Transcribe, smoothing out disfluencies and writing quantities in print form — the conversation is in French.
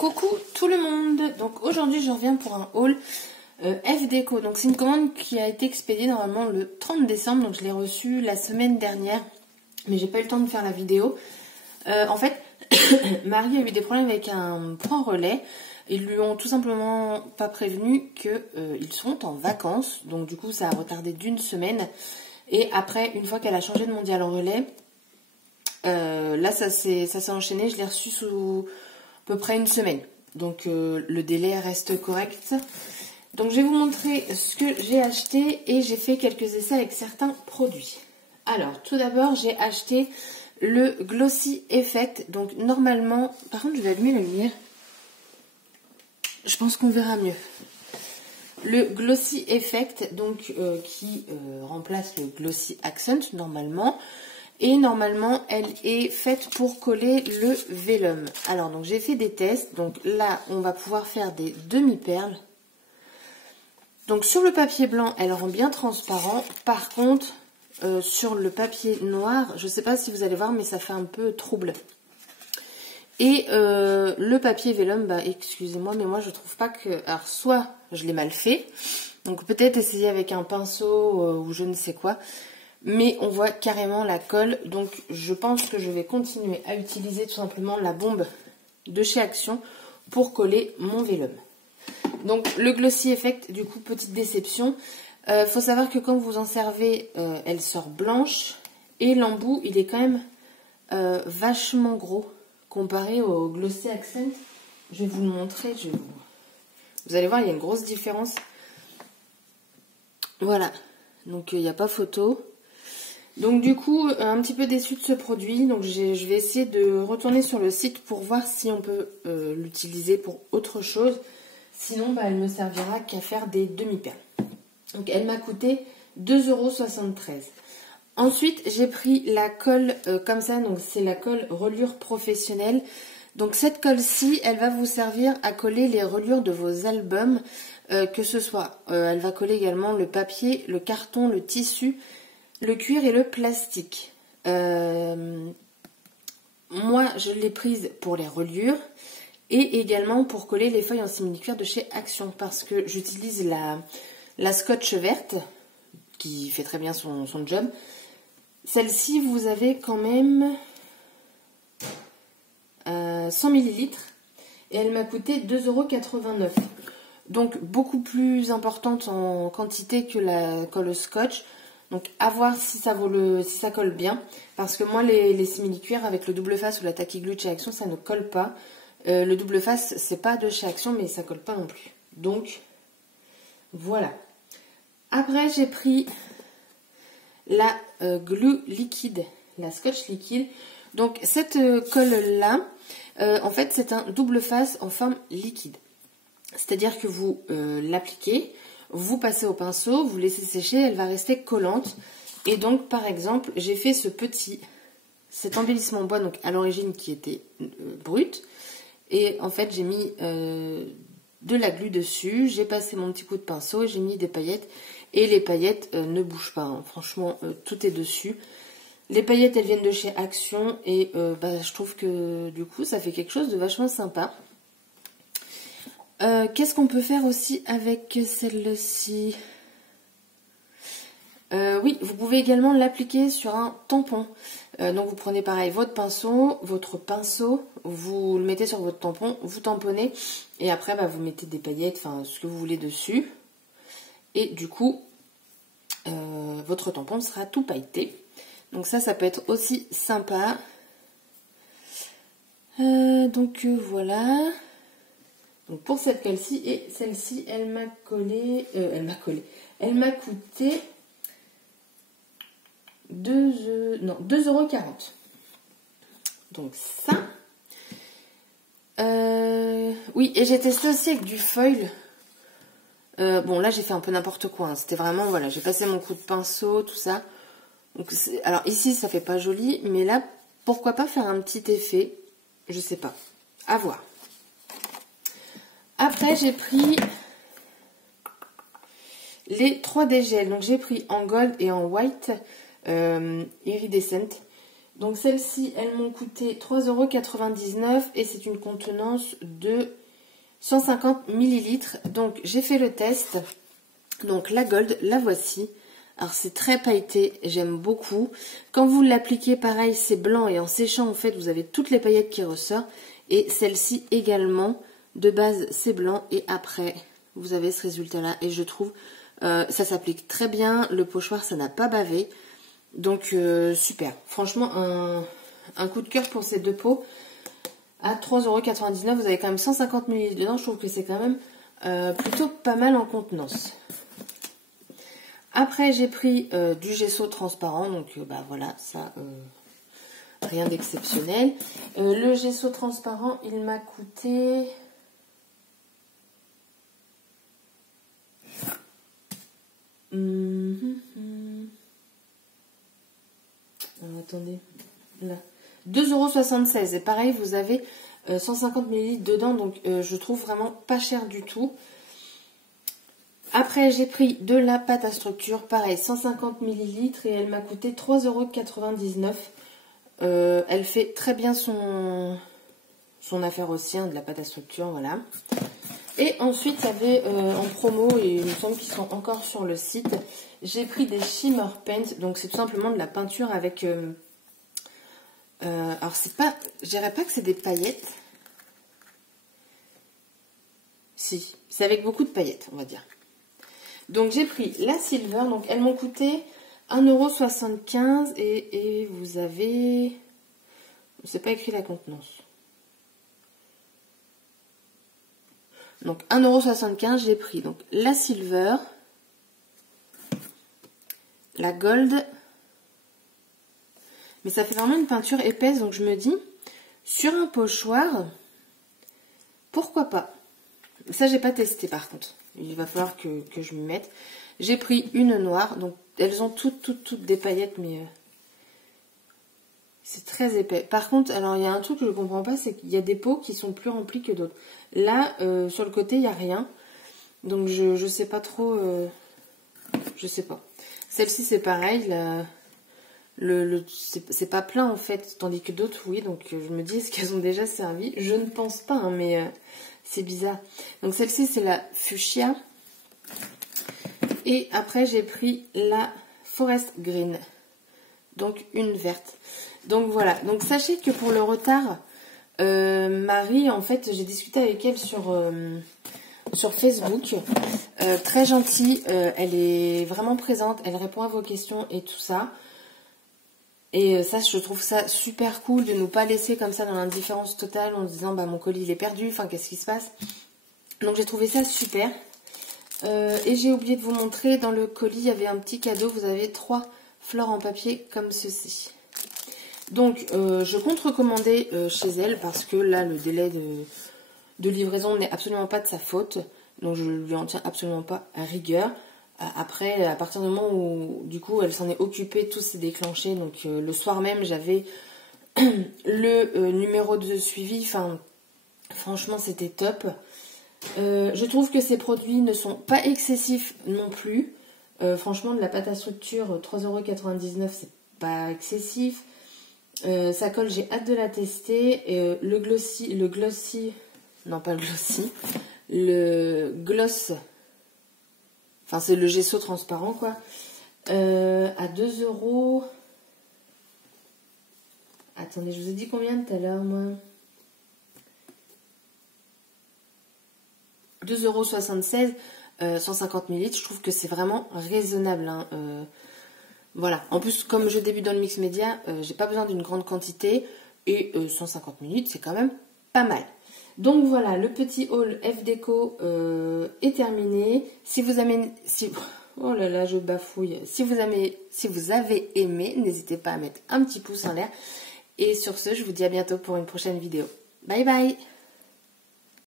Coucou tout le monde. Donc aujourd'hui je reviens pour un haul F-Déco. Donc c'est une commande qui a été expédiée normalement le 30 décembre. Donc je l'ai reçue la semaine dernière. Mais j'ai pas eu le temps de faire la vidéo. En fait, Marie a eu des problèmes avec un point relais. Ils lui ont tout simplement pas prévenu qu'ils sont en vacances. Donc du coup ça a retardé d'une semaine. Et après, une fois qu'elle a changé de mondial en relais, là ça s'est enchaîné. Je l'ai reçu sous à peu près une semaine. Donc le délai reste correct. Donc je vais vous montrer ce que j'ai acheté et j'ai fait quelques essais avec certains produits. Alors tout d'abord j'ai acheté le Glossy Effect. Donc normalement, par contre je vais allumer la lumière. Je pense qu'on verra mieux. Le Glossy Effect, donc qui remplace le Glossy Accent normalement. Et normalement, elle est faite pour coller le vélum. Alors, donc j'ai fait des tests. Donc là, on va pouvoir faire des demi-perles. Donc sur le papier blanc, elle rend bien transparent. Par contre, sur le papier noir, je ne sais pas si vous allez voir, mais ça fait un peu trouble. Et le papier vélum, bah excusez-moi, mais moi je trouve pas que... Alors soit je l'ai mal fait, donc peut-être essayer avec un pinceau ou je ne sais quoi. Mais on voit carrément la colle, donc je pense que je vais continuer à utiliser tout simplement la bombe de chez Action pour coller mon vélum. Donc le Glossy Effect, du coup, petite déception. Faut savoir que quand vous en servez, elle sort blanche et l'embout, il est quand même vachement gros comparé au Glossy Accent. Je vais vous le montrer. Vous allez voir, il y a une grosse différence. Voilà, donc il n'y a pas photo. Donc du coup, un petit peu déçue de ce produit. Donc je vais essayer de retourner sur le site pour voir si on peut l'utiliser pour autre chose. Sinon, bah, elle ne me servira qu'à faire des demi-perles. Donc elle m'a coûté 2,73 €. Ensuite, j'ai pris la colle comme ça. Donc c'est la colle reliure professionnelle. Donc cette colle-ci, elle va vous servir à coller les reliures de vos albums. Que ce soit, elle va coller également le papier, le carton, le tissu, le cuir et le plastique. Moi, je l'ai prise pour les reliures et également pour coller les feuilles en simili-cuir de chez Action parce que j'utilise la scotch verte qui fait très bien son job. Celle-ci, vous avez quand même 100 ml et elle m'a coûté 2,89 €. Donc beaucoup plus importante en quantité que la colle scotch. Donc à voir si ça colle bien. Parce que moi les simili-cuirs avec le double face ou la tacky glue de chez Action, ça ne colle pas. Le double face, c'est pas de chez Action, mais ça colle pas non plus. Donc voilà. Après j'ai pris la glue liquide, la scotch liquide. Donc cette colle là, en fait c'est un double face en forme liquide. C'est-à-dire que vous l'appliquez, vous passez au pinceau, vous laissez sécher, elle va rester collante. Et donc, par exemple, j'ai fait cet embellissement bois, donc à l'origine qui était brut. Et en fait, j'ai mis de la glu dessus, j'ai passé mon petit coup de pinceau et j'ai mis des paillettes. Et les paillettes ne bougent pas, hein. Franchement, tout est dessus. Les paillettes, elles viennent de chez Action et je trouve que du coup, ça fait quelque chose de vachement sympa. Qu'est-ce qu'on peut faire aussi avec celle-ci? Oui, vous pouvez également l'appliquer sur un tampon. Donc vous prenez pareil votre pinceau, vous le mettez sur votre tampon, vous tamponnez et après vous mettez des paillettes, enfin ce que vous voulez dessus. Et du coup, votre tampon sera tout pailleté. Donc ça peut être aussi sympa. Voilà. Donc pour cette colle-ci et celle-ci, elle m'a coûté 2,40 €. Donc ça. Oui, et j'ai testé aussi avec du foil. Bon, là j'ai fait un peu n'importe quoi. Hein. C'était vraiment, voilà, j'ai passé mon coup de pinceau, tout ça. Donc, alors ici, ça fait pas joli, mais là, pourquoi pas faire un petit effet? Je sais pas. À voir. Après, j'ai pris les 3D gels. Donc, j'ai pris en gold et en white iridescent. Donc celles-ci, elles m'ont coûté 3,99 € et c'est une contenance de 150 ml. Donc j'ai fait le test. Donc la Gold, la voici. Alors c'est très pailleté, j'aime beaucoup. Quand vous l'appliquez, pareil, c'est blanc et en séchant, en fait, vous avez toutes les paillettes qui ressortent. Et celle-ci également, de base, c'est blanc et après, vous avez ce résultat-là. Et je trouve, ça s'applique très bien. Le pochoir, ça n'a pas bavé. Donc super. Franchement, un coup de cœur pour ces deux pots. À 3,99 €, vous avez quand même 150 ml dedans. Je trouve que c'est quand même plutôt pas mal en contenance. Après, j'ai pris du gesso transparent, donc bah voilà, ça, rien d'exceptionnel. Le gesso transparent, il m'a coûté... Alors, attendez, là, 2,76 € et pareil, vous avez 150 ml dedans, donc je trouve vraiment pas cher du tout. Après, j'ai pris de la pâte à structure, pareil, 150 ml et elle m'a coûté 3,99 €. Elle fait très bien son affaire aussi, hein, de la pâte à structure, voilà. Et ensuite, il y avait en promo, et il me semble qu'ils sont encore sur le site, j'ai pris des Shimmer Paint, donc c'est tout simplement de la peinture avec... alors, c'est pas... Je dirais pas que c'est des paillettes. Si, c'est avec beaucoup de paillettes, on va dire. Donc j'ai pris la Silver, donc elles m'ont coûté 1,75 € et vous avez... C'est pas écrit la contenance. Donc 1,75 €, j'ai pris donc la Silver, la Gold, mais ça fait vraiment une peinture épaisse, donc je me dis, sur un pochoir, pourquoi pas. Ça, j'ai pas testé par contre. Il va falloir que je m'y mette. J'ai pris une noire. Donc, elles ont toutes des paillettes, mais c'est très épais. Par contre, alors, il y a un truc que je ne comprends pas, c'est qu'il y a des pots qui sont plus remplis que d'autres. Là, sur le côté, il n'y a rien. Donc, je sais pas trop... je sais pas. Celle-ci, c'est pareil. C'est pas plein, en fait. Tandis que d'autres, oui. Donc, je me dis, est-ce qu'elles ont déjà servi? Je ne pense pas, hein, mais... c'est bizarre. Donc celle-ci, c'est la Fuchsia. Et après, j'ai pris la Forest Green. Donc une verte. Donc voilà. Donc sachez que pour le retard, Marie, en fait, j'ai discuté avec elle sur Facebook. Très gentille. Elle est vraiment présente. Elle répond à vos questions et tout ça. Et ça, je trouve ça super cool de ne pas laisser comme ça dans l'indifférence totale en se disant bah mon colis il est perdu, enfin qu'est-ce qui se passe. Donc j'ai trouvé ça super. Et j'ai oublié de vous montrer, dans le colis il y avait un petit cadeau, vous avez 3 fleurs en papier comme ceci. Donc je compte recommander chez elle parce que là le délai de livraison n'est absolument pas de sa faute. Donc je lui en tiens absolument pas à rigueur. Après, à partir du moment où, du coup, elle s'en est occupée, tout s'est déclenché. Donc, le soir même, j'avais le numéro de suivi. Enfin, franchement, c'était top. Je trouve que ces produits ne sont pas excessifs non plus. Franchement, de la pâte à structure, 3,99 €, c'est pas excessif. Ça colle, j'ai hâte de la tester. Et le glossy, non pas le glossy, le gloss... Enfin, c'est le gesso transparent, quoi. À 2 €. Attendez, je vous ai dit combien tout à l'heure, moi? 2,76 €, 150 ml. Je trouve que c'est vraiment raisonnable. Hein. Voilà. En plus, comme je débute dans le mix média, j'ai pas besoin d'une grande quantité. Et 150 ml, c'est quand même pas mal. Donc voilà, le petit haul F-Déco est terminé. Si vous avez... oh là là, je bafouille. Si vous avez aimé, n'hésitez pas à mettre un petit pouce en l'air. Et sur ce, je vous dis à bientôt pour une prochaine vidéo. Bye bye!